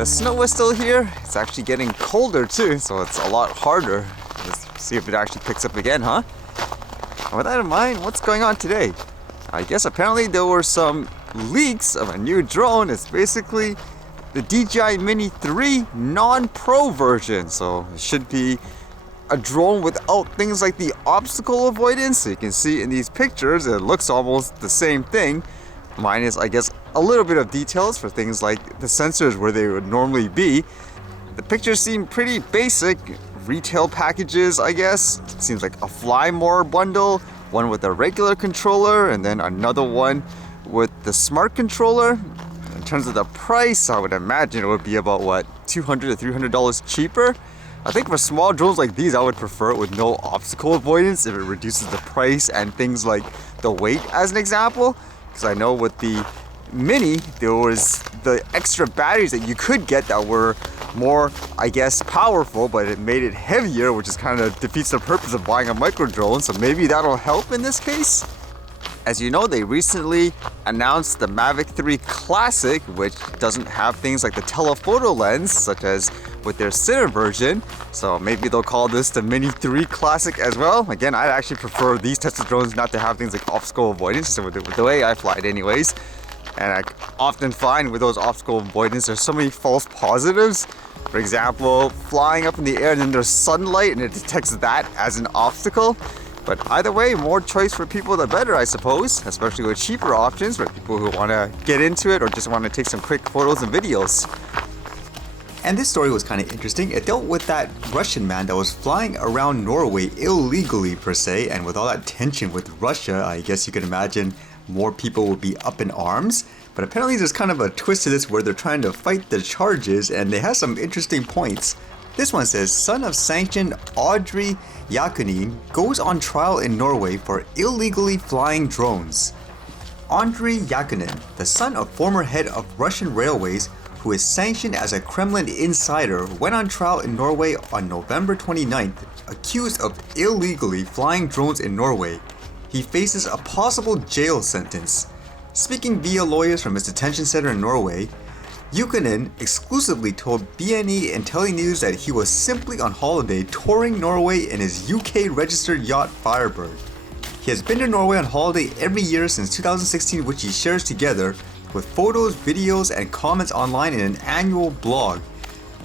The snow is still here. It's actually getting colder too, so it's a lot harder. Let's see if it actually picks up again, huh? And with that in mind, what's going on today? I guess apparently there were some leaks of a new drone. It's basically the DJI Mini 3 non-pro version. So it should be a drone without things like the obstacle avoidance. So you can see in these pictures, it looks almost the same thing. Minus, I guess, a little bit of details for things like the sensors where they would normally be. The pictures seem pretty basic. Retail packages, I guess. It seems like a fly more bundle, one with a regular controller, and then another one with the smart controller. In terms of the price, I would imagine it would be about what, $200 to $300 cheaper. I think for small drones like these, I would prefer it with no obstacle avoidance if it reduces the price and things like the weight, as an example. Because I know with the Mini, there was the extra batteries that you could get that were more, I guess, powerful, but it made it heavier, which is kind of defeats the purpose of buying a micro drone. So maybe that'll help in this case. As you know, they recently announced the Mavic 3 Classic, which doesn't have things like the telephoto lens, such as with their center version. So maybe they'll call this the Mini 3 Classic as well. Again, I'd actually prefer these types of drones not to have things like obstacle avoidance, so with the way I fly it anyways. And I often find with those obstacle avoidance, there's so many false positives. For example, flying up in the air and then there's sunlight and it detects that as an obstacle. But either way, more choice for people the better, I suppose, especially with cheaper options for people who want to get into it or just want to take some quick photos and videos. And this story was kind of interesting. It dealt with that Russian man that was flying around Norway illegally per se, and with all that tension with Russia, I guess you can imagine more people would be up in arms. But apparently there's kind of a twist to this where they're trying to fight the charges, and they have some interesting points. This one says, son of sanctioned Audrey Yakunin goes on trial in Norway for illegally flying drones. Andriy Yakunin, the son of former head of Russian railways, who is sanctioned as a Kremlin insider, went on trial in Norway on November 29th, accused of illegally flying drones in Norway. He faces a possible jail sentence. Speaking via lawyers from his detention center in Norway, Yakunin exclusively told BNE and Telenews that he was simply on holiday touring Norway in his UK registered yacht Firebird. He has been to Norway on holiday every year since 2016, which he shares together with photos, videos, and comments online in an annual blog.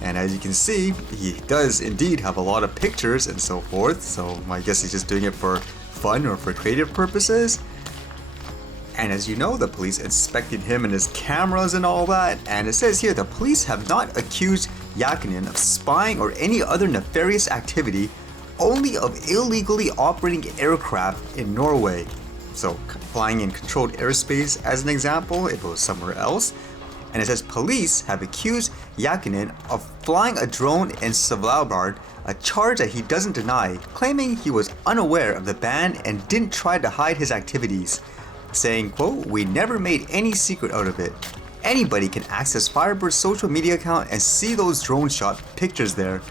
And as you can see, he does indeed have a lot of pictures and so forth, so I guess he's just doing it for fun or for creative purposes. And as you know, the police inspected him and his cameras and all that, and it says here the police have not accused Yakunin of spying or any other nefarious activity, only of illegally operating aircraft in Norway. So flying in controlled airspace as an example, if it was somewhere else. And it says police have accused Yakunin of flying a drone in Svalbard, a charge that he doesn't deny, claiming he was unaware of the ban and didn't try to hide his activities, saying, quote, "We never made any secret out of it. Anybody can access Firebird's social media account and see those drone shot pictures there.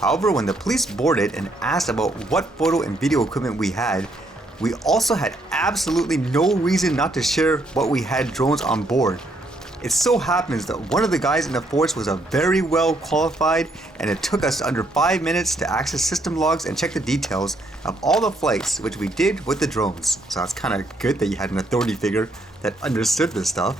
However, when the police boarded and asked about what photo and video equipment we had, we also had absolutely no reason not to share what we had drones on board. It so happens that one of the guys in the force was a very well qualified, and it took us under 5 minutes to access system logs and check the details of all the flights, which we did with the drones." So it's kind of good that you had an authority figure that understood this stuff.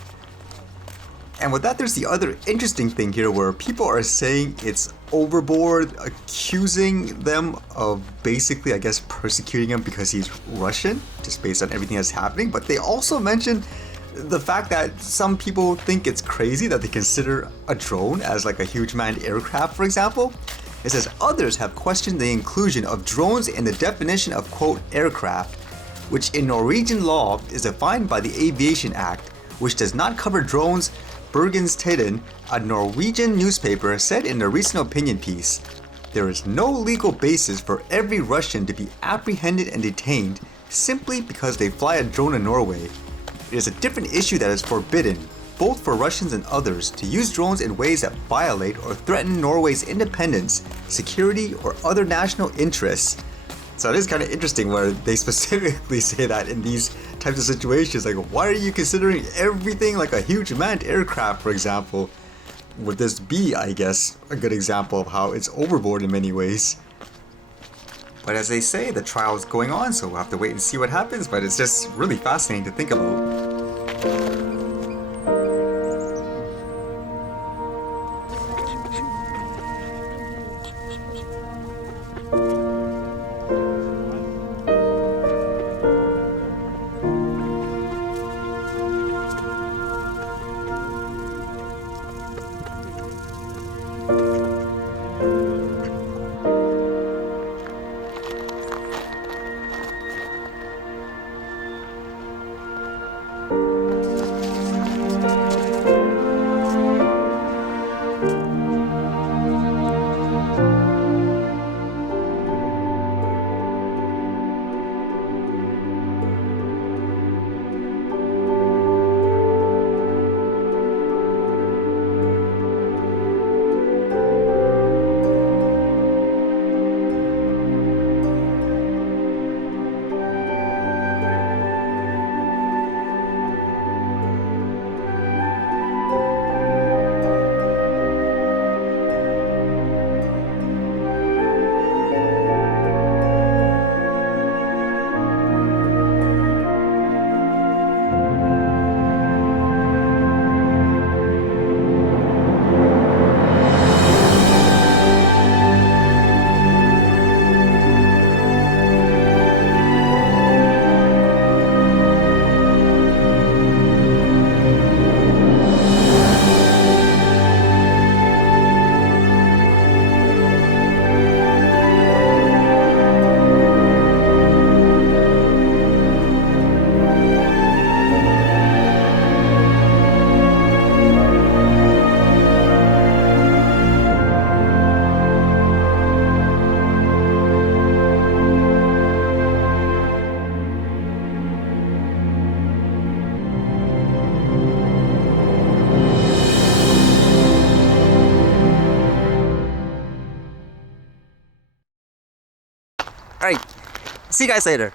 And with that, there's the other interesting thing here where people are saying it's overboard, accusing them of basically, I guess, persecuting him because he's Russian, just based on everything that's happening. But they also mentioned the fact that some people think it's crazy that they consider a drone as like a huge manned aircraft, for example. It says others have questioned the inclusion of drones in the definition of, quote, aircraft, which in Norwegian law is defined by the Aviation Act, which does not cover drones. Bergens Tidende, a Norwegian newspaper, said in a recent opinion piece, "There is no legal basis for every Russian to be apprehended and detained simply because they fly a drone in Norway. It is a different issue that is forbidden, both for Russians and others, to use drones in ways that violate or threaten Norway's independence, security, or other national interests." So it is kind of interesting where they specifically say that in these types of situations, like, why are you considering everything like a huge manned aircraft, for example? would this be, I guess, a good example of how it's overboard in many ways. But as they say, the trial is going on, so we'll have to wait and see what happens, but it's just really fascinating to think about. Alright, see you guys later.